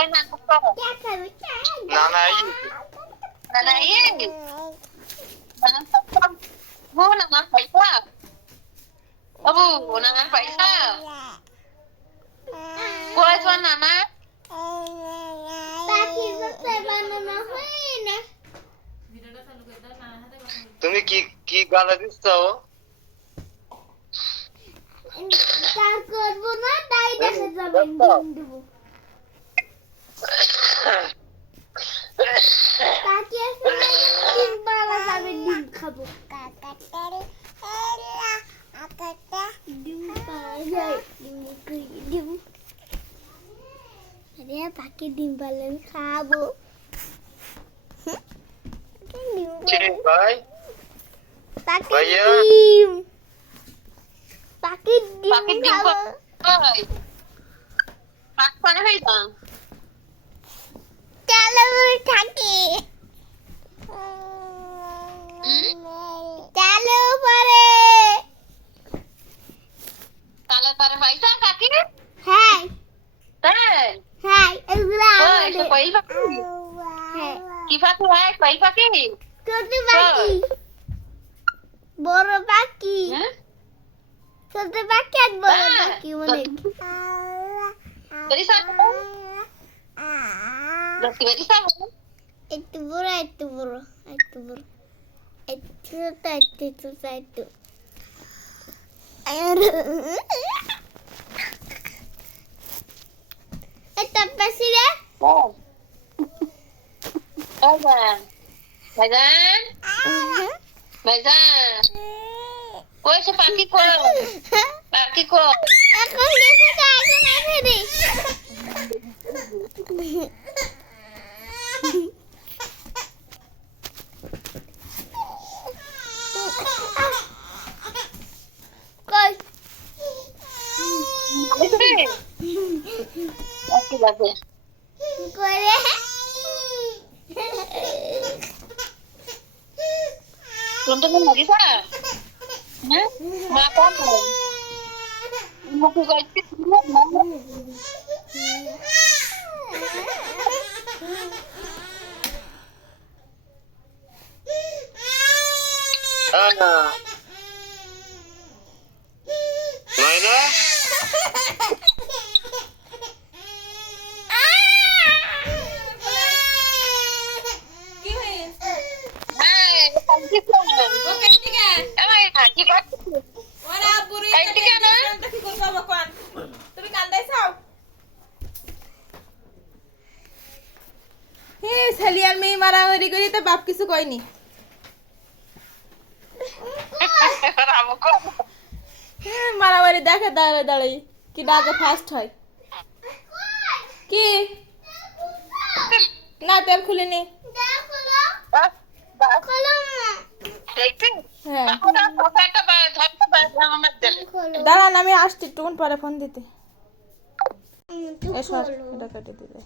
সবাই না করো। নানাই নানা নানা পয়সা বাবু নানা পয়সা কই তো নানা তুমি কি কি গালা দিচ্ছ করবো না তাই দেখা যাবে ডিম দেবো কাকি আসলে ডিম পাওয়া যাবে ডিম খাবো ডিম পাওয়া যায় ডিম আরে পাখি ডিম পালেন খাবো ভাই পাখি ভাইয়া ডিম পাখি পাখির ডিম ডিম খাবো কই পাক পানে হই যান চলো থাকি চলো পরে তালে পারে পয়সা কাকি হ্যাঁ তাই হ্যাঁ এগুলো কই তো কই পাখি হ্যাঁ কি পাখি হয় কই পাখি ছোট পাখি বড় পাখি হ্যাঁ ছোট পাখি আর বড় পাখি অনেক বেরি সামনে লক্ষ্মী বেরি সামনে একটু বড় একটু বড় একটু বড় একটু ছোট একটু ছোট একটু এটা পাশে রে ভাইজান ভাইজান ভাইজান কই সে পাখি কই পাখি কই এখন দেখে তো এখন আসে রে কই পাখি লাগে করে কোনটা লাগিস হ্যাঁ মা কোন মুখে গাইতে না Ana Naina কি হয়েছে এই পাখি কোন ও কাইতে কে এই পাখি পাখি ওরা বুড়ি কাইতে কে না কি করব কোন তুমি কান্দাইছাও হে ছেলে আর মেয়ে মারামারি করি তো বাপ কিছু কইনি রামকো হ্যাঁ মারামারি দেখে দাঁড়ায় দাঁড়াই কি ডাকে ফার্স্ট হয় কি না তেল খুলিনি হ্যাঁ দাঁড়ান আমি আসছি একটুক্ষণ পরে ফোন দিতে এসো এটা কেটে দিবে